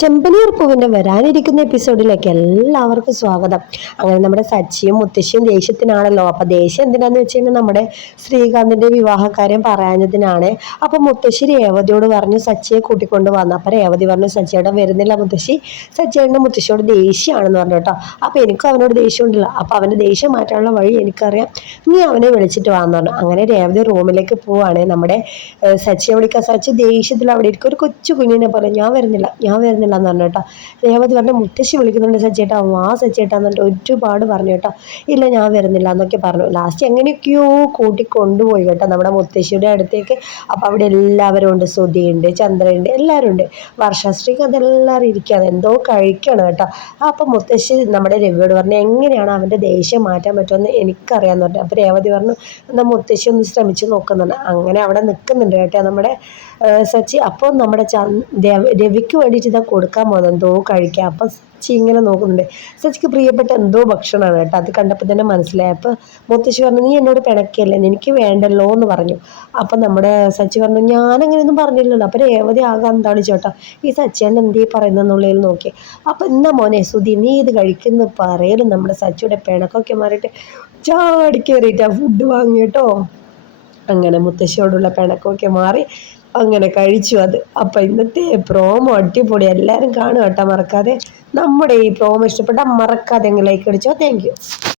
ചെമ്പനീർ പൂവിന്റെ വരാനിരിക്കുന്ന എപ്പിസോഡിലേക്ക് എല്ലാവർക്കും സ്വാഗതം. അങ്ങനെ നമ്മുടെ സച്ചിയും മുത്തശ്ശിയും ദേഷ്യത്തിനാണല്ലോ. അപ്പോൾ ദേഷ്യം എന്തിനാന്ന് വെച്ച് കഴിഞ്ഞാൽ നമ്മുടെ ശ്രീകാന്തിന്റെ വിവാഹക്കാര്യം പറയാഞ്ഞതിനാണ്. അപ്പോൾ മുത്തശ്ശി രേവതിയോട് പറഞ്ഞു സച്ചിയെ കൂട്ടിക്കൊണ്ട് വന്നു. അപ്പോൾ രേവതി പറഞ്ഞു സച്ചിയുടെ വരുന്നില്ല മുത്തശ്ശി. സച്ചിയുടെ മുത്തശ്ശിയോട് ദേഷ്യമാണെന്ന് പറഞ്ഞു കേട്ടോ. അപ്പോൾ എനിക്കും അവനോട് ദേഷ്യം ഉണ്ടല്ലോ അപ്പോൾ അവന്റെ ദേഷ്യം മാറ്റാനുള്ള വഴി എനിക്കറിയാം. നീ അവനെ വിളിച്ചിട്ട് വാന്ന് പറഞ്ഞു. അങ്ങനെ രേവതി റൂമിലേക്ക് പോവാണ്. നമ്മുടെ സച്ചിയെ വിളിക്കാൻ സച്ചി ദേഷ്യത്തിൽ അവിടെ ഇരിക്കും. ഒരു കൊച്ചു കുഞ്ഞിനെ പോലെ ഞാൻ വരുന്നില്ല. ഞാൻ വരുന്നില്ല. എന്ന് പറഞ്ഞു കേട്ടോ. രേവതി പറഞ്ഞു മുത്തശ്ശി വിളിക്കുന്നുണ്ട് സച്ചേട്ടാ വാ സച്ചേട്ടാ എന്നിട്ട് ഒരുപാട് പറഞ്ഞു കേട്ടോ. ഇല്ല ഞാൻ വരുന്നില്ല എന്നൊക്കെ പറഞ്ഞു. ലാസ്റ്റ് എങ്ങനെയൊക്കെയോ കൂട്ടി കൊണ്ടുപോയി കേട്ടോ നമ്മുടെ മുത്തശ്ശിയുടെ അടുത്തേക്ക്. അപ്പോൾ അവിടെ എല്ലാവരും ഉണ്ട്. സുധിയുണ്ട് ചന്ദ്രയുണ്ട് എല്ലാവരും ഉണ്ട്. വർഷാശ്രീക്ക് അതെല്ലാവരും ഇരിക്കുകയാണ്. എന്തോ കഴിക്കണം കേട്ടോ. അപ്പോൾ മുത്തശ്ശി നമ്മുടെ രവിയോട് പറഞ്ഞു എങ്ങനെയാണ് അവന്റെ ദേഷ്യം മാറ്റാൻ പറ്റുമെന്ന് എനിക്കറിയാമെന്ന് പറഞ്ഞു. അപ്പോൾ രേവതി പറഞ്ഞു എന്നാൽ മുത്തശ്ശി ഒന്ന് ശ്രമിച്ച് നോക്കുന്നുണ്ട് അങ്ങനെ അവിടെ നിൽക്കുന്നുണ്ട് കേട്ടോ നമ്മുടെ സച്ചി. അപ്പോൾ നമ്മുടെ രവിക്ക് വേണ്ടിയിട്ട് ഇതാ കൊടുക്കാൻ പോകുന്നത്? എന്തോ കഴിക്കാം അപ്പം സച്ചി ഇങ്ങനെ നോക്കുന്നുണ്ട്. സച്ചിക്ക് പ്രിയപ്പെട്ട എന്തോ ഭക്ഷണമാണ് കേട്ടോ. അത് കണ്ടപ്പോൾ തന്നെ മനസ്സിലായി. അപ്പോൾ മുത്തശ്ശി പറഞ്ഞു നീ എന്നോട് പിണക്കിയല്ലേ എനിക്ക് വേണ്ടല്ലോ എന്ന് പറഞ്ഞു. അപ്പം നമ്മുടെ സച്ചി പറഞ്ഞു ഞാനങ്ങനെയൊന്നും പറഞ്ഞില്ലല്ലോ. അപ്പം രേവതി ആകെ എന്താണ് ചേട്ടാ ഈ സച്ചിയാണ് എന്തേ പറയുന്നതെന്നുള്ളതിൽ നോക്കി. അപ്പം എന്നാ മോനെ സുധി നീ ഇത് കഴിക്കുന്ന പറയലും നമ്മുടെ സച്ചിയുടെ പിണക്കൊക്കെ മാറിയിട്ട് ചാടി കയറിയിട്ടാണ് ഫുഡ് വാങ്ങി കേട്ടോ. അങ്ങനെ മുത്തശ്ശിയോടുള്ള പിണക്കമൊക്കെ മാറി അങ്ങനെ കഴിച്ചു അത്. അപ്പം ഇന്നത്തെ പ്രോമോ അടിപൊളി. എല്ലാവരും കാണുക കേട്ടോ. മറക്കാതെ. നമ്മുടെ ഈ പ്രോമോ ഇഷ്ടപ്പെട്ടാൽ മറക്കാതെ ലൈക്ക് അടിച്ചോ. താങ്ക്